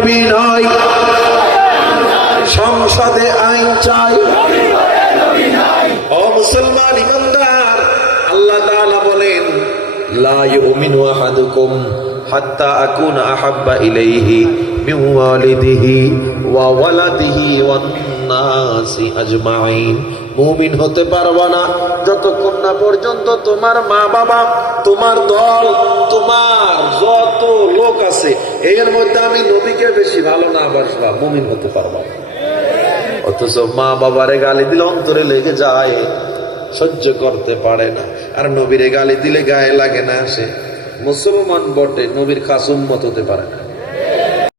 নবী নাই, সংসদে আইন চাই। ও মুসলমান ইমানদার, আল্লাহ তাআলা বলেন লা ইউমিনু আহাদুকুম হাত্তা আকুনা আহাব্বা ইলাইহি মিন ওয়ালিদিহি ওয়া ওয়ালাদিহি ওয়ান নাসি আজমাইন। মুমিন হতে পারবা না যতক্ষণ না পর্যন্ত তোমার মা বাবা, তোমার দল, তোমার যত লোক আছে এর মধ্যে আমি নবীকে বেশি ভালো না বাসবা, মুমিন হতে পারবা না। অথচ মা বাবারে গালি দিলে অন্তরে লেগে যায়, সহ্য করতে পারে না। আর নবীরে গালি দিলে গায়ে লাগে না, সে মুসলমান বটে, নবীর খাস উম্মত হতে পারে না।